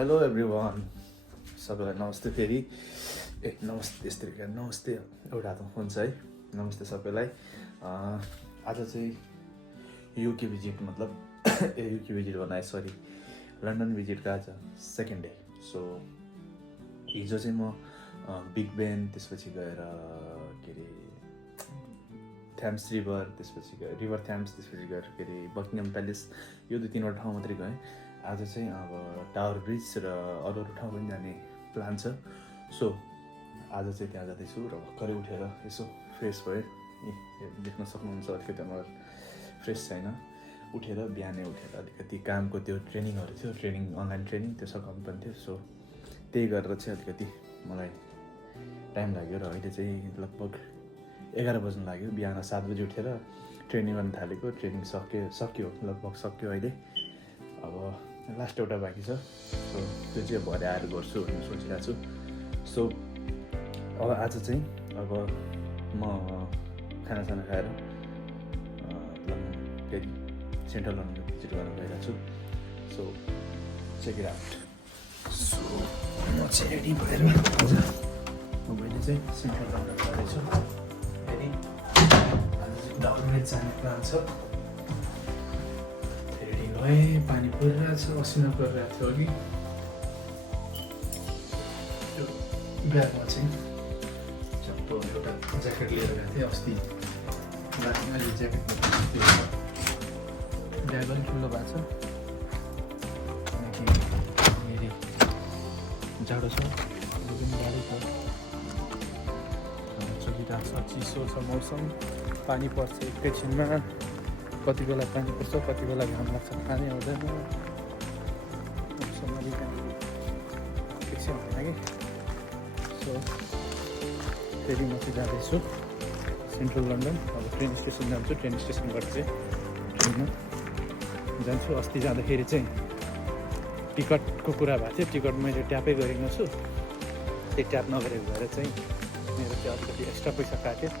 Hello everyone, सबैलाई नमस्ते फेरि। नमस्ते यस्तै नमस्ते एउटा त हुन्छ है। नमस्ते सबैलाई। आज चाहिँ युके भिजिट मतलब युके भिजिट बनाएँ, सरी लन्डन भिजिटको आज सेकेन्ड डे। सो हिजो चाहिँ म बिग बेन, त्यसपछि गएर के अरे थ्याम्स रिभर, त्यसपछि गएर रिभर थ्याम्स, त्यसपछि गएर के अरे बकिङम प्यालेस, यो 2-3वटा ठाउँ मात्रै गएँ। आज चाहिँ अब टावर ब्रिज र अरू ठाउँ पनि जाने प्लान छ। सो आज चाहिँ त्यहाँ जाँदैछु र भर्खरै उठेर यसो फ्रेस भएँ। देख्न सक्नुहुन्छ अलिकति अनुहार फ्रेस छैन। उठेर बिहानै उठेर अलिकति कामको त्यो ट्रेनिङहरू थियो, अनलाइन ट्रेनिङ त्यो सघाउनु पनि थियो। सो त्यही गरेर चाहिँ अलिकति मलाई टाइम लाग्यो र अहिले चाहिँ लगभग 11 बज्नु लाग्यो। बिहान 7 बजी उठेर ट्रेनिङ गर्न थालेको, ट्रेनिङ सक्यो लगभग सक्यो अहिले। अब लास्ट एउटा बाँकी छ। सो त्यो चाहिँ भरे आएर गर्छु भनेर सोचिरहेको छु। सो अब आज चाहिँ अब म खानासाना खाएर फेरि सेन्ट्रल लन्डन भिजिट गर्न गइरहेको छु। So check it out. So म चाहिँ रेडी भएर आज मैले चाहिँ सेन्ट्रल लन्डन जाँदैछु। फेरि आज चाहिँ डाउनवेज जाने प्लान छ। पानी परिरहेको छ, असिना परिरहेको थियो अघि। त्यो ब्यागमा चाहिँ चप्पो एउटा ज्याकेट लिएर गएको थिएँ अस्ति। बाँकी अहिले ज्याकेटमा ब्याग अलिक ठुलो भएको छ किनकि फेरि जाडो छ, एकदम जाडो छ, चलिरहेको छ, चिसो छ मौसम। पानी पर्छ एकैछिनमा, कति बेला पानी पर्छ, कति बेला घाम लाग्छ, पानी आउँदैन। मौसम अलिक एकछिन हुँदैन कि। सो फेरि म चाहिँ जाँदैछु सेन्ट्रल लन्डन। अब ट्रेन स्टेसन जान्छु, ट्रेन स्टेसनबाट चाहिँ ट्रेनमा जान्छु। अस्ति जाँदाखेरि चाहिँ टिकटको कुरा भएको थियो, टिकट मैले ट्यापै गरेको छु। त्यही ट्याप नगरेको भएर चाहिँ मेरो चाहिँ अलिकति एक्स्ट्रा पैसा काट्यो।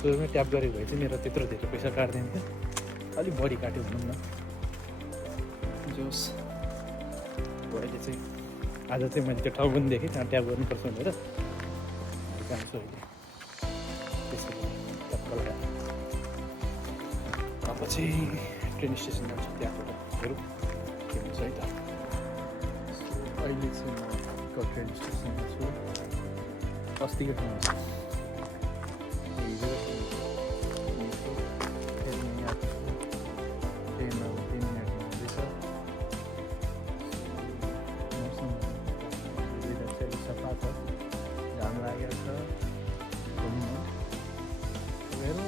सुरुमै ट्याप गरेको भए चाहिँ मेरो त्यत्रो धेरै पैसा काट्दैन थियो, अलिक बढी काट्यो भनौँ न। जोस् अहिले चाहिँ आज चाहिँ मैले त्यो ठाउँ पनि देखेँ, त्यहाँ ट्याप गर्नुपर्छ भनेर जान्छु अहिले। त्यसरी ट्याप गरेर अब चाहिँ ट्रेन स्टेसन जान्छु, त्यहाँबाट हेरौँ के हुन्छ है त। अहिले चाहिँ म ट्रेन स्टेसनमा छु। अस्तिको ठाउँमा छु।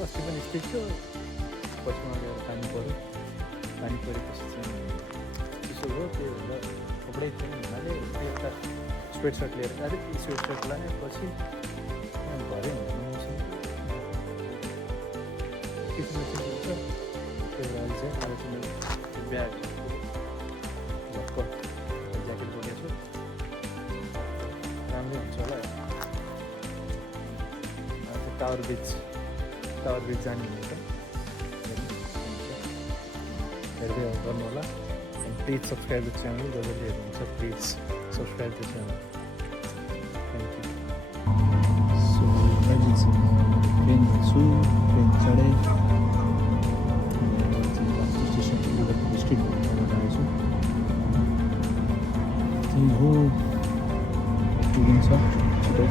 अस्ति पनि स्पिड थियो, पछिमा गएर पानी पऱ्यो। पानी परेपछि चाहिँ चिसो भयो, त्यो भएर कपडै थिएन हुनाले एउटा स्वेट सर्ट लिएर गएको थिएँ। स्वेट सर्ट लगाएपछि भरे मौसम किसिमको छ। त्यो भएर चाहिँ अब चाहिँ मैले ब्याग भक्क ज्याकेट बोकेको छु, राम्रै हुन्छ होला। टावर ब्रिज जाने हुनेछ, हेर्दै गर्नु होला। प्लिज सब्सक्राइब द च्यानल, जसले हेर्नुहुन्छ please subscribe the channel. Thank you. So अहिले चाहिँ ट्रेन छु, ट्रेन चढेँ। स्टेसन लिभरपुल स्ट्रिट भन्ने गएको छु। त्यही हो, पुगिन्छ छिटो,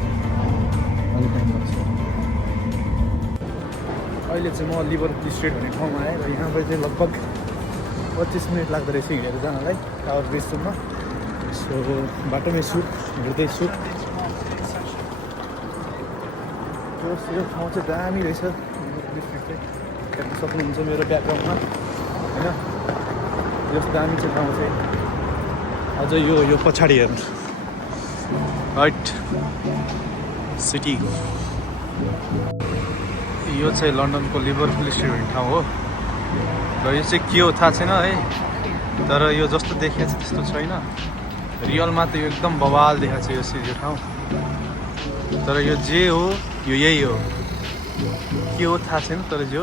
अलिक टाइम लाग्छ। अहिले चाहिँ म लिभरपुल स्ट्रिट भन्ने ठाउँमा आएँ र यहाँबाट चाहिँ लगभग 25 मिनट लाग्दो रहेछ हिँडेर जानलाई टावर ब्रिजसम्म। सो बाटोमै छु, हिँड्दैछु। यो ठाउँ चाहिँ दामी रहेछ, लिभरपुल स्ट्रिट चाहिँ हेर्न सक्नुहुन्छ मेरो ब्याकग्राउन्डमा होइन। यस्तो दामी चाहिँ ठाउँ चाहिँ अझ यो पछाडि हेर्नु, राइट सिटी। यो चाहिँ लन्डनको लिभरपुल स्ट्रिट भन्ने ठाउँ हो र यो चाहिँ के हो थाहा छैन है, तर यो जस्तो देखिएको छ त्यस्तो छैन। रियलमा त यो एकदम बवाल देखाएको छ यो ठाउँ, तर यो जे हो यो यही हो। के हो थाहा छैन, तर जे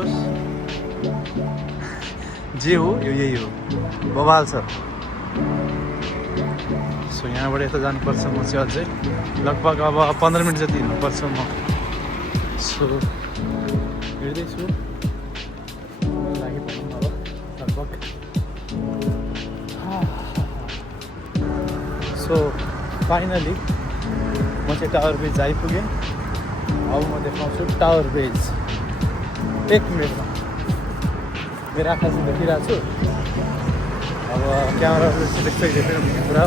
हो यो यही हो, बवाल छ। सो यहाँबाट यता जानुपर्छ म चाहिँ अझै लगभग अब 15 मिनट जति हिँड्नुपर्छ म। सो हिँड्दैछु लागि भनौँ अब लगभग। सो फाइनली म चाहिँ टावर ब्रिज आइपुगेँ। अब म देखाउँछु टावर ब्रिज। 1 मिनटमा मेरो आँखा चाहिँ देखिरहेको छु। अब क्यामेराले चाहिँ त्यस्तै देखेर भन्ने कुरा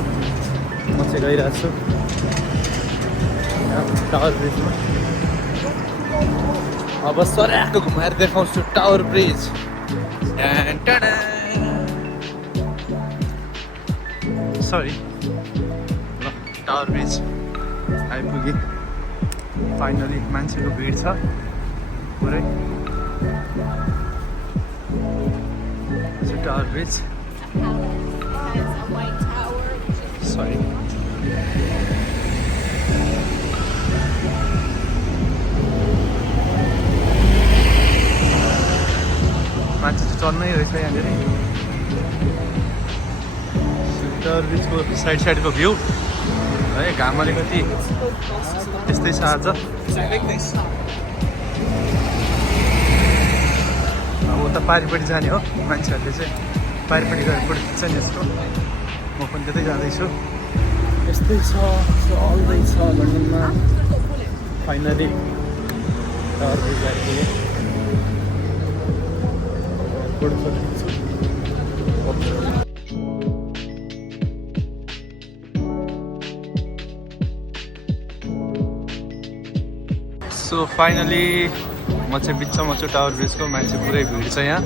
म चाहिँ गइरहेको छु टावर ब्रिजमा। अब सऱ्याको घुमाएर देखाउँछु टावर ब्रिज। सरी ल टावर ब्रिज आइपुगेँ फाइनली। मान्छेको भिड छ पुरै। टावर ब्रिज सरी मान्छे चाहिँ चढ्नै रहेछ यहाँनिर। टावर ब्रिजको साइडको भ्यू है। घाम अलिकति त्यस्तै छ आज। अब उता पारिपट्टि जाने हो मान्छेहरूले चाहिँ। पारिपट्टि गएर फोटो खिच्छ नि यसको। म पनि त्यतै जाँदैछु। यस्तै छ चल्दैछ लन्डनमा। फाइनली टावर ब्रिज आइपुगेँ। फोटो खिच्छु। सो फाइनली म चाहिँ बिचमा छु टावर ब्रिजको। मान्छे पुरै भिड छ यहाँ।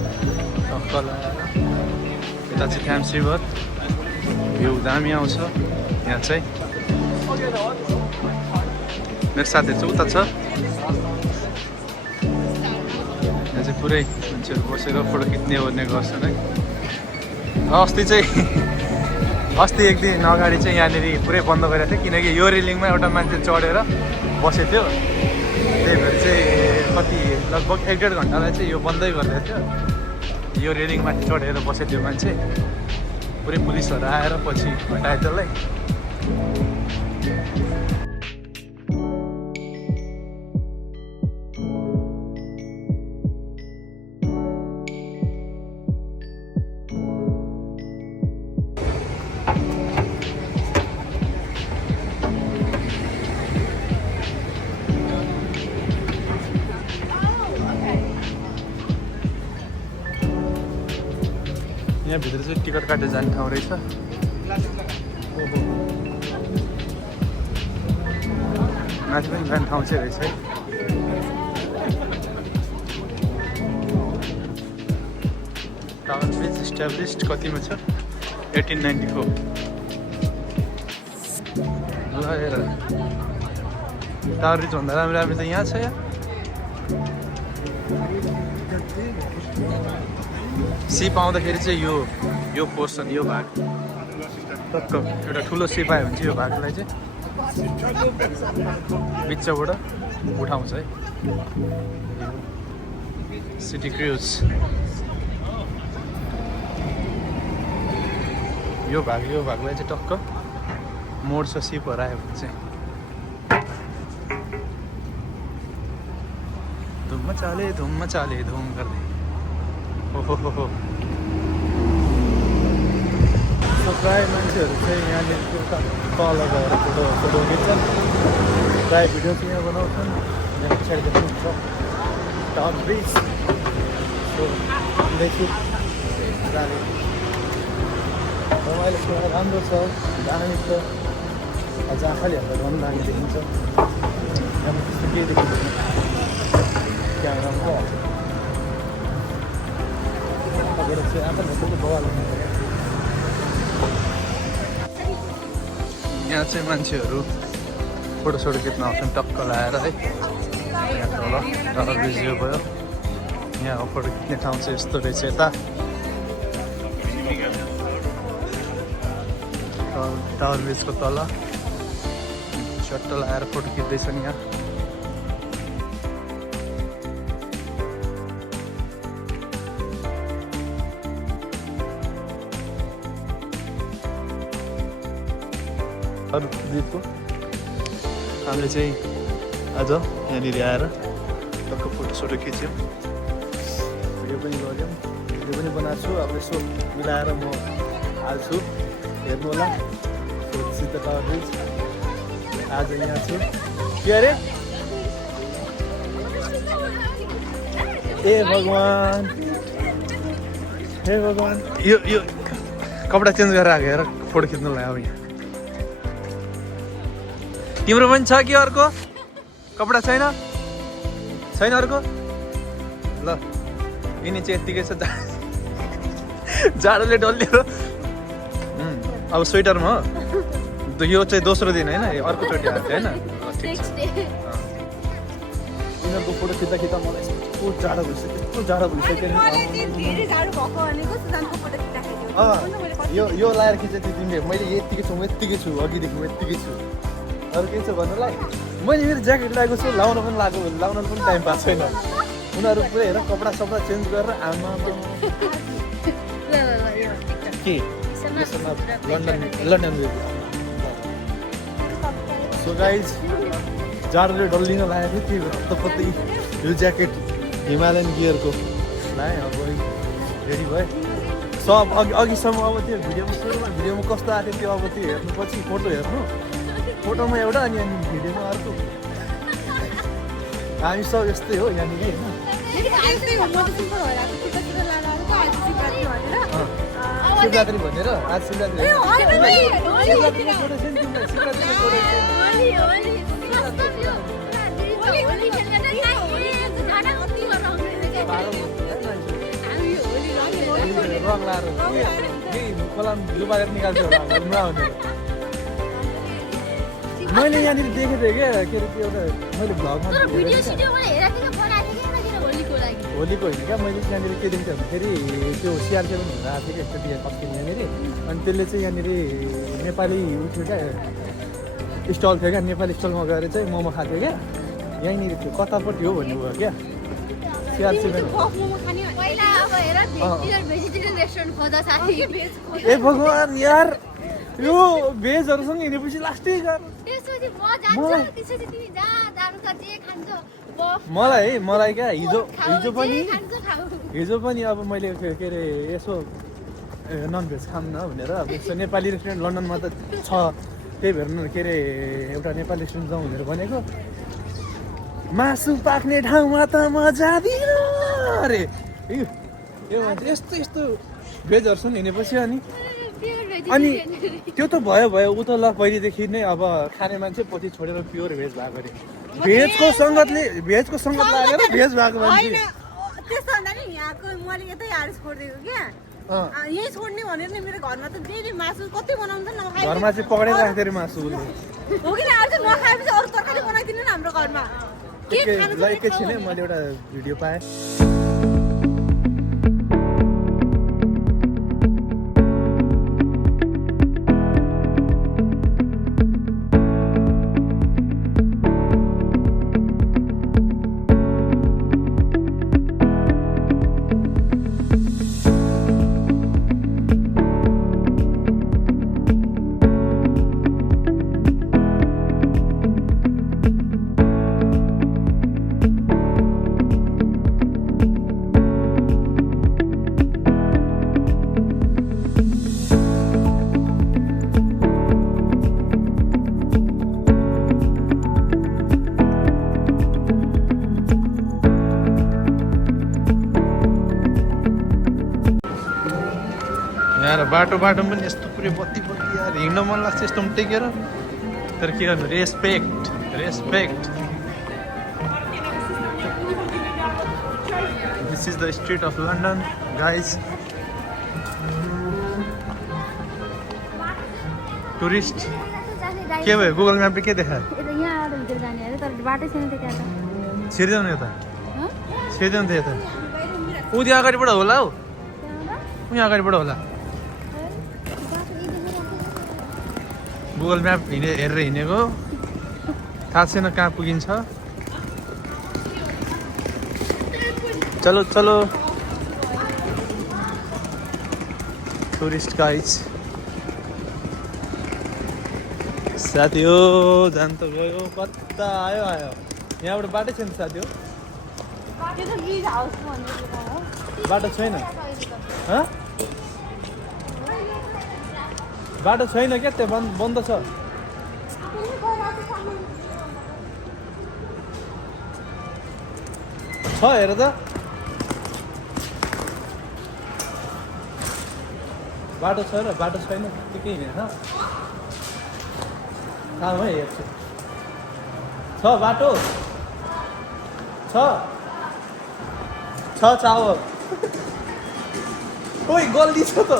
टक्क लगाएर यता चाहिँ थ्याम्स रिभर भ्यू दामी आउँछ यहाँ चाहिँ। मेरो साथीहरू चाहिँ उता छ। यहाँ चाहिँ पुरै मान्छेहरू बसेर फोटो खिच्ने ओर्ने गर्छन् है। अस्ति एक दिन अगाडि चाहिँ यहाँनिर पुरै बन्द गरेको थियो किनकि यो रेलिङमा एउटा मान्छे चढेर बसेको थियो। त्यही भएर चाहिँ कति लगभग 1-1.5 घन्टालाई चाहिँ यो बन्दै गरिदिएको थियो। यो रेलिङमाथि चढेर बसेको थियो मान्छे। पुरै पुलिसहरू आएर पछि हटायो त्यसलाई। यहाँभित्र चाहिँ टिकट काटेर जाने ठाउँ रहेछ। माथि पनि जाने ठाउँ चाहिँ रहेछ है। टावर ब्रिज इस्टाब्लिस्ड कतिमा छ? 1894। ल हेर टावर ब्रिज भन्दा राम्रो त यहाँ छ। यहाँ सिप आउँदाखेरि चाहिँ यो पोर्सन यो भाग टक्क एउटा ठुलो सिप आयो भने चाहिँ यो भागलाई चाहिँ बिचबाट उठाउँछ है। सिटी क्रुज यो भागलाई चाहिँ टक्क मोड्छ सिपहरू आयो भने चाहिँ। धुम मचाले धुम गर्दै हो। प्रायः मान्छेहरू चाहिँ यहाँनिर तल गएर फोटो खिच्छन्। प्रायः भिडियो चाहिँ यहाँ बनाउँछन्। यहाँ पछाडि देख्नुहुन्छ टावर ब्रिज। सो देखि जाने रमाइलो छ, राम्रो छ, दामी छ। अझ आँखाले हेर्दा झन् दामी देखिन्छ। यहाँ त्यस्तो केही देखिँदैन क्यामेरामा। यहाँ चाहिँ मान्छेहरू फोटोसोटो खिच्न आउँछन् टक्क लगाएर है। यहाँ तल टावर ब्रिज यो भयो। यहाँ फोटो खिच्ने ठाउँ चाहिँ यस्तो रहेछ। यता टावर ब्रिजको तल चट्ट लगाएर फोटो खिच्दैछन् यहाँ। सरदीपको हामीले चाहिँ आज यहाँनिर आएर टक्क फोटोसोटो खिच्यौँ, भिडियो पनि गऱ्यौँ, भिडियो पनि बनाएको छु। अब यसो मिलाएर म हाल्छु, हेर्नु होला। सिद्ध टावर ब्रिज आज यहाँ छु। के अरे ए भगवान्, हे भगवान्, यो कपडा चेन्ज गरेर आएको हेर फोटो खिच्नुलाई। अब यहाँ तिम्रो पनि छ कि अर्को कपडा? छैन अर्को? ल यिनी चाहिँ यत्तिकै छ, जाडोले डल्लियो। अब स्वेटरमा हो, यो चाहिँ दोस्रो दिन होइन, अर्कोचोटि आएको होइन। ठिक छ। यिनीहरूको फोटो खिच्दा खिच्दा मलाई यस्तो जाडो भइसक्यो, यस्तो जाडो भइसक्यो। यो लाएर खिचेको थियो तिमीले, मैले यत्तिकै छु, म यत्तिकै छु, अघिदेखि म यत्तिकै छु। अरू केही छ भन्नुलाई? मैले मेरो ज्याकेट लगाएको छु, लाउन पनि टाइम पाएको छैन। उनीहरू पुरै हेर कपडा सपडा चेन्ज गरेर आमा के लन्डन सो गाइज जाडोले डल्लिन लागेको थियो, त्यही कतै यो ज्याकेट हिमालयन गियरको लाएँ। अब रेडी भयो सब। अघिसम्म अब त्यो भिडियोमा कस्तो आएको थियो त्यो अब त्यो हेर्नु, पछि फोटो हेर्नु, फोटोमा एउटा अनि भिडियोमा अर्को। हामी सब यस्तै हो यहाँनिर होइन। शिवरात्रि भनेर आज शिवरात्रि रङ लाएर कोलाम लुबाएर निकाल्छु होला भनेर मैले यहाँनिर देखेको थिएँ क्या। के अरे त्यो एउटा मैले भ्लगमा होलीको होइन क्या, मैले यहाँनिर के देखेको थिएँ भन्दाखेरि त्यो CR7 हुँदा आएको थियो क्या एकचोटि कस्किन यहाँनिर। अनि त्यसले चाहिँ यहाँनिर नेपाली उठ्यो क्या, स्टल थियो क्या, नेपाली स्टलमा गएर चाहिँ मोमो खाएको थियो क्या। यहीँनिर थियो, कतापट्टि हो भन्नुभयो क्या CR7। ए भगवान् यार, यो भेजहरूसँग हिँडेपछि लास्टै मलाई क्या हिजो पनि अब मैले के अरे यसो ननभेज खान्न भनेर अब यसो नेपाली रेस्टुरेन्ट लन्डनमा त छ, त्यही भएर के अरे एउटा नेपाली रेस्टुरेन्ट जाउँ भनेर भनेको। मासु पाक्ने ठाउँमा त म जाँदिनँ अरे। यो भन्छ यस्तो भेजहरूसँग हिँडेपछि अनि त्यो त भयो उता ल पहिलेदेखि नै अब खाने मान्छे पछि छोडेर प्योर भेज भएको अरे। भेजको सङ्गत लागेर भेज भएको मान्छे त्यस्तो भन्दा नि यहाँको मैले यतै आएर छोडिदिएको क्या, यहीँ छोड्ने भनेर नि। मेरो घरमा त डेली मासु कति बनाउँछ नखाए, घरमा चाहिँ पकाएर राख्थ्यो अरे मासु हो कि आज नखाएपछि अरू तरकारी बनाइदिनु न हाम्रो घरमा। एकैछिन मैले एउटा भिडियो पाएँ। बाटोमा पनि यस्तो पुरै बत्ती यार हिँड्न मन लाग्छ यस्तोमा टेकेर। तर के गर्नु, respect. This is the street of London guys. Tourist के भयो, गुगल म्यापले के देखायो? छिर्दैन यता, छिर्दैन त यता। ऊ त्यहाँ अगाडिबाट होला हौ, यहाँ अगाडिबाट होला। गुगल म्याप हेरेर हिँडेको थाहा छैन कहाँ पुगिन्छ। चलो टुरिस्ट गाइड्स। साथी हो जान त गयो कता आयो आयो यहाँबाट बाटै छैन साथी हो त्यो त ब्रिज हाउस भनेको हो बाटो छैन हँ बाटो छैन क्या त्यहाँ बन्द छ हेर त बाटो छ र बाटो छैन त्यतिकै हिँडेन काम है हेर्छु छ बाटो छ चावल ओइ गल्दी छ त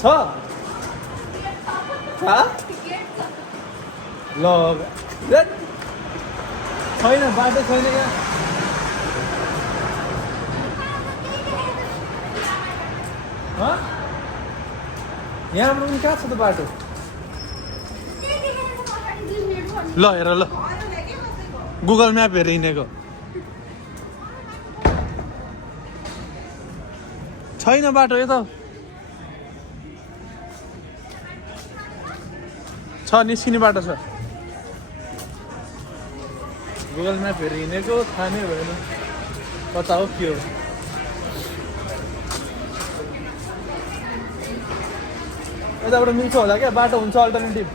छ ल छैन बाटो छैन क्या यहाँबाट पनि कहाँ छ त बाटो ल हेर ल गुगल म्याप हेरेर हिँडेको छैन बाटो यता छ निस्किने बाटो छ गुगल म्याप हेरेर हिँडेको थाहा नै भएन कता हो के हो यताबाट मिल्छ होला क्या बाटो हुन्छ अल्टरनेटिभ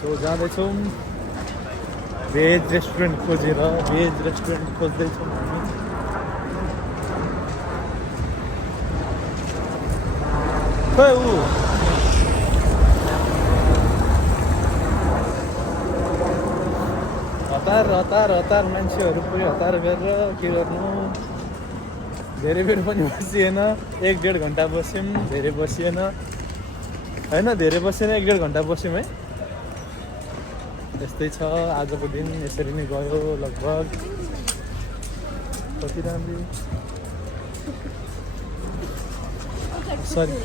सो जाँदैछौँ भेज रेस्टुरेन्ट खोजेर भेज रेस्टुरेन्ट खोज्दैछौँ हामी खोइ ऊ हतार मान्छेहरू पुरै हतार गरेर के गर्नु धेरै बेर पनि बसिएन 1-1.5 घन्टा बस्यौँ धेरै बसिएन होइन धेरै बसेन 1-1.5 घन्टा बस्यौँ है यस्तै छ आजको दिन यसरी नै गयो लगभग कति राम्रो सरी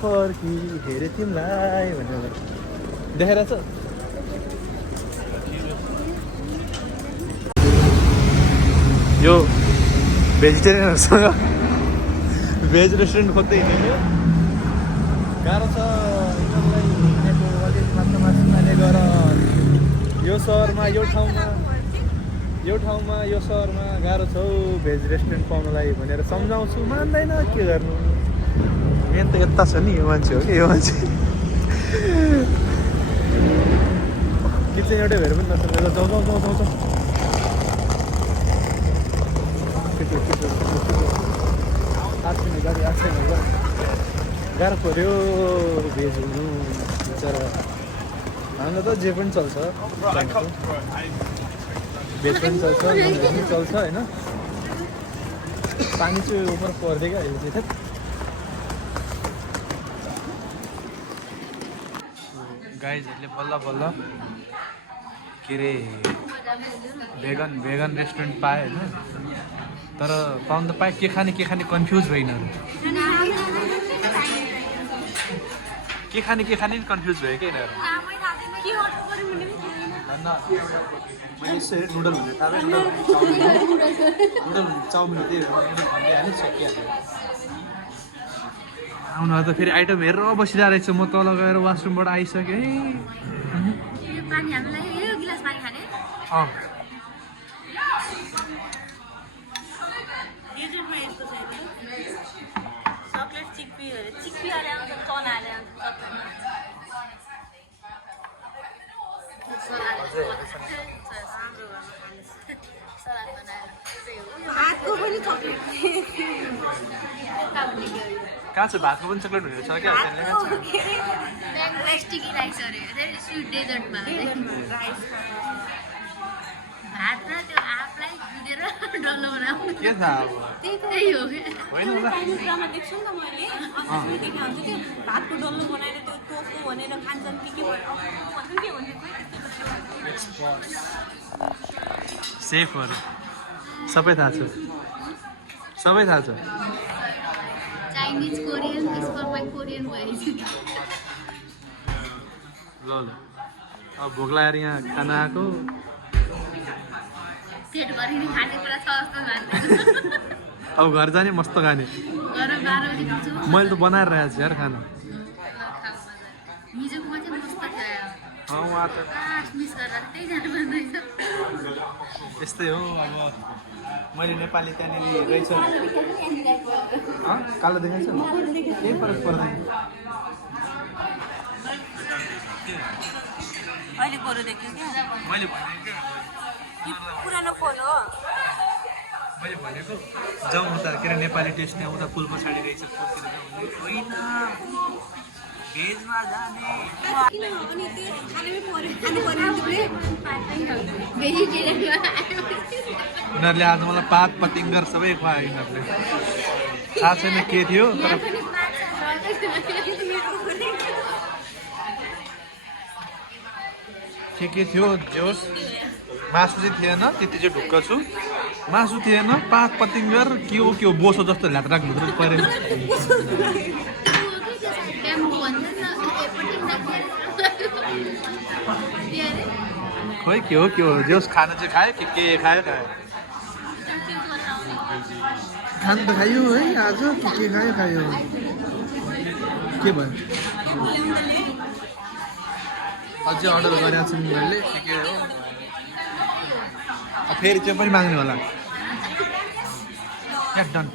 फर्की हेरे तिमीलाई भनेर देखेर छ यो भेजिटेरियनहरूसँग भेज रेस्टुरेन्ट खोज्दै हिँड्यो गाह्रो छ यिनीहरूलाई हिँडेको अलिक मात्र माने गर यो सहरमा यो ठाउँमा यो सहरमा गाह्रो छ भेज रेस्टुरेन्ट पाउनलाई भनेर सम्झाउँछु मान्दैन के गर्नु मेन त यता छ नि यो मान्छे हो कि यो मान्छे किचन एउटै भएर पनि नसकेर जाउँ गाडी आएको छैन गाह्रो पऱ्यो भेज हुनु बिचरा हाम्रो त जे पनि चल्छ भेज पनि चल्छ नन पनि चल्छ होइन पानी चाहिँ उपर पर्दै क्या अहिले चाहिँ गाइजहरूले बल्ल के अरे भेगन रेस्टुरेन्ट पाएँ होइन तर पाउनु त पाएँ के खाने कन्फ्युज भयो यिनीहरू के खाने कन्फ्युज भयो क्या यिनीहरू मैले यसो हेरेँ नुडल भन्ने थाहा भयो नुडल चाउमिन त्यही भनिहालेँ सकिहाल्यो आउनु त फेरि आइटम हेरेर बसिरहेको रहेछ म तल गएर वासरुमबाट आइसकेँ कहाँ छ भातको पनि चक्लेट हुने छ क्या के थाहा अब भातको डल्लो बनाएर त्यो टोफु भनेर खान्छन् सेफहरू सबै थाहा छ Chinese, Korean is for my Korean wife. ल अब भोक लागेर यहाँ खाना आएको पेटभरि नै खानेकुरा छ जस्तो लाग्दैन अब घर जाने मस्त खाने घर 12 बजे पुग्छु मैले त बनाएर राखेको छु यार खाना हिजोकोमा चाहिँ मस्त थियो उहाँ त मिस गरेर त्यही जानु पर्दैछ यस्तै हो अब मैले नेपाली त्यहाँनिर रहेछ कालो देखाइछ केही फरक पर्दैन अहिले गोरु देख्यो क्या मैले भनेको पुरानो फोन हो मैले भनेको जाउँ उता के अरे नेपाली टेस्ट त्यहाँ उता पुल पछाडि रहेछ पुलतिर जाउँ होइन भेजमा जाने किन अनि त्यो खानु पर्यो तिमीले भेजिटेरियनमा उनीहरूले आज मलाई पात पतिङ्गर सबै खुवायो यिनीहरूले थाहा छैन के थियो तर के थियो जोस मासु चाहिँ थिएन त्यति चाहिँ ढुक्क छु मासु थिएन पात पतिङ्गर के हो बोसो जस्तो ल्यात्राक भित्र पऱ्यो खोइ के हो जोस खाना चाहिँ खायो के खायो खानु त खायो है आज के खायो के भयो अझै अर्डर गरेको छु मैले के हो फेरि चाहिँ पनि माग्ने होला done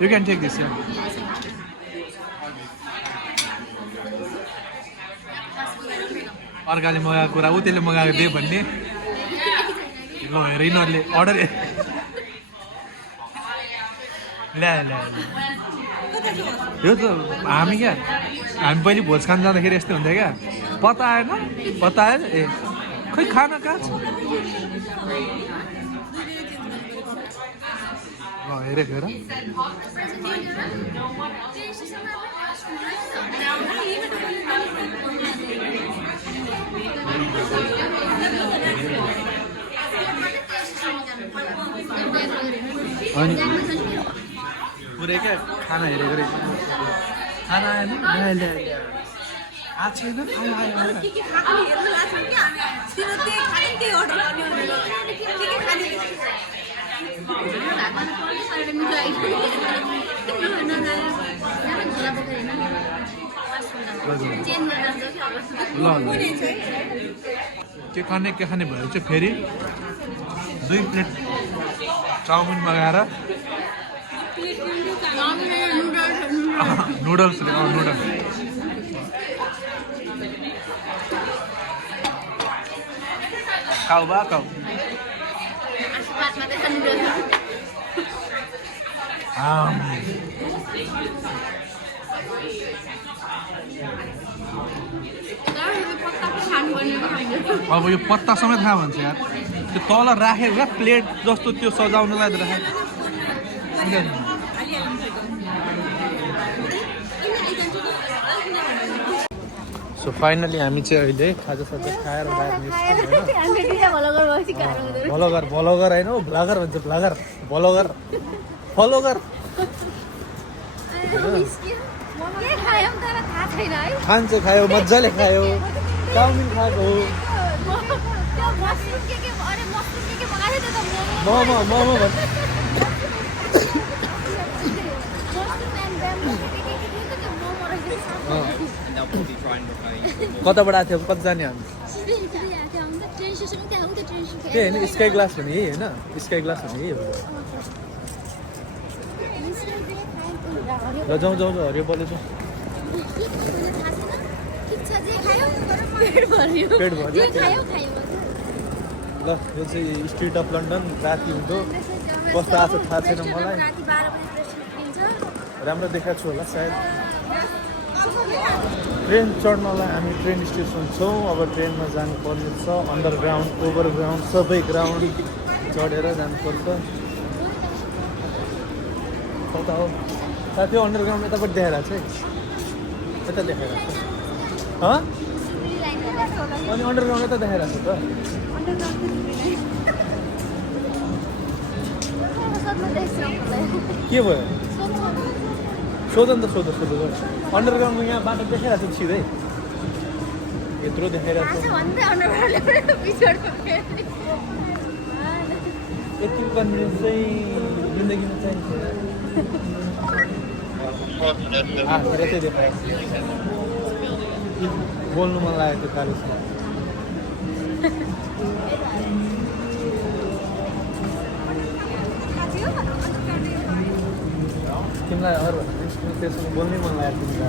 you can take this अर्काले मगाएको कुरा ऊ त्यसले मगाएको दे भन्ने ल हेर यिनीहरूले अर्डर ल्या यो त हामी पहिले भोज खान जाँदाखेरि यस्तै हुन्थ्यो क्या पता आएन ए खै खाना कहाँ छ ल हेरेको हेर अनि पुरै क्या खाना हेरेको रहेछ खाना आएन ल्या आएको छैन ल के खाने भएर चाहिँ फेरि 2 प्लेट चाउमिन मगाएर नुडल्स खाऊ अब यो पत्ता समेत खा भन्छ यार त्यो तल राखेको क्या प्लेट जस्तो त्यो सजाउनलाई राखेको सो फाइनली हामी चाहिँ अहिले खाजासाजा खाएर बाहिर निस्क्यौँ भ्लगर होइन हौ भ्लगर भन्छ भ्लगर फलोगर खान्छ खायो मजाले खायो चाउमिन खाएको हो मोमो भन्छ कताबाट आएको थियो कता जाने हामी त्यही होइन स्काई ग्लास भने यही होइन स्काई ग्लास भने यही हो ल जाउँ हरियो बले जाउँ पेट भर्यो ल यो चाहिँ स्ट्रिट अफ लन्डन राति हुँदो कस्तो आएको थाहा छैन मलाई राम्रो देखाएको छु होला सायद ट्रेन चढ्नलाई हामी ट्रेन स्टेसन छौँ अब ट्रेनमा जानुपर्ने छ अन्डरग्राउन्ड ओभरग्राउन्ड सबै ग्राउन्ड चढेर जानुपर्छ कता हो साथी अन्डरग्राउन्ड यतापट्टि देखाइरहेको छ है यता देखाइरहेको छ अनि अन्डरग्राउन्ड यता देखाइरहेको छ के भयो सोध नि त सोध अन्डरग्राउन्डको यहाँ बाटो देखाइरहेको छ सिधै यत्रो देखाइरहेको आज छ भन्दै अनुहारले पिछोडको फेरि यति कन्फिडेन्स चाहिँ जिन्दगीमा चाहिन्छ आफूले चाहिँ देखाएँ बोल्नु मन लाग्यो त्यो कालीसँग तिमीलाई अरू त्यसमा बोल्नै मन लाग्यो तिमीलाई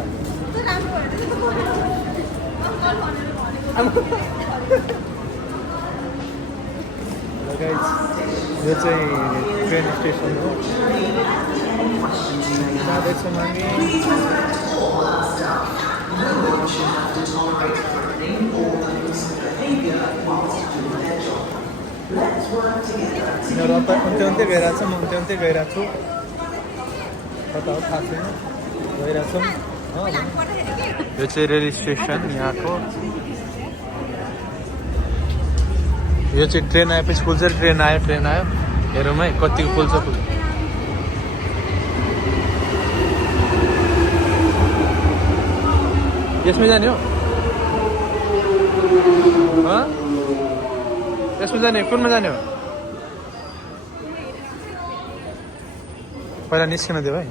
गाइस यो चाहिँ ट्रेन स्टेसन हो जाँदैछौँ हामी यिनीहरू अन्त्य गइरहेको छ म अन्त्य गइरहेको छु कता हो थाहा छैन गइरहेछौँ यो चाहिँ रेल स्टेसन यहाँको यो चाहिँ ट्रेन आएपछि खुल्छ ट्रेन आयो हेरौँ है कतिको खुल्छ यसमै जाने हो यसमा जाने कुनमा जाने हो पहिला निस्किन दियो भाइ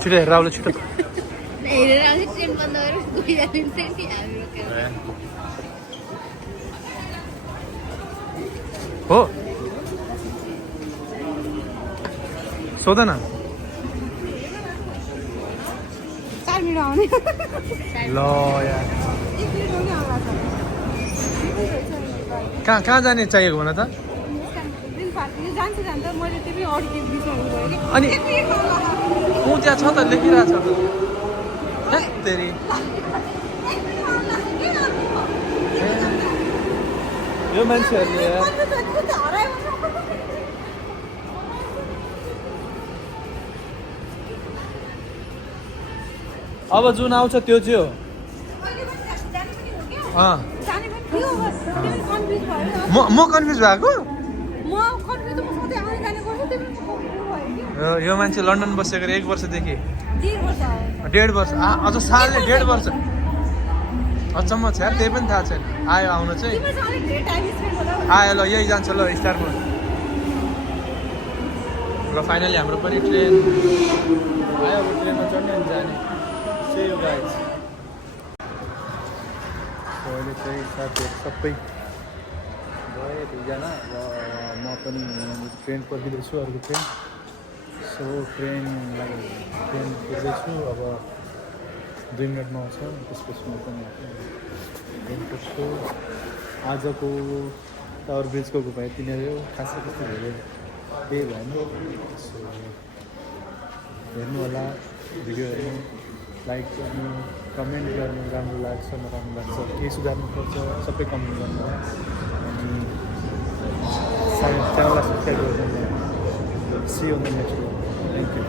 छिटो हेरेर आउनु छिटो हेरेर आउँछ ट्रेन बन्द गरेर गइहालिन्छ नि हामी रोकेर हो सोध न 4 मिनट आउने ल यार कहाँ जाने चाहिएको भन त अनि ऊ त्यहाँ छ त लेखिरहेको छ तेरि यो मान्छेहरूले अब जुन आउँछ त्यो चाहिँ हो म कन्फ्युज भएको यो मान्छे लन्डन बसेको 1 वर्षदेखि 1.5 वर्ष अझ सालले 1.5 वर्ष अचम्म छ यार त्यही पनि थाहा छैन आयो आउनु चाहिँ आयो ल यही जान्छ ल स्टारमा र फाइनली हाम्रो पनि ट्रेन आयो अब ट्रेनमा चढ्ने अनि जाने See you guys. अहिले चाहिँ साथीहरू सबै गए 2जना र म पनि ट्रेन पर्खिँदैछु अर्को ट्रेन सो ट्रेन कुर्दैछु अब 2 मिनटमा आउँछ त्यसपछि म पनि ट्रेन कुर्छु आजको टावर ब्रिजको उपाय तिनीहरू खासै त्यस्तो धेरै केही भएन सो हेर्नु होला भिडियो हेर्नु लाइक गर्नु कमेन्ट गर्नु राम्रो लाग्छ नराम्रो लाग्छ केही सुधार्नुपर्छ सबै कमेन्ट गर्नु अनि च्यानललाई सब्सक्राइब गर्नु see on the next video thank you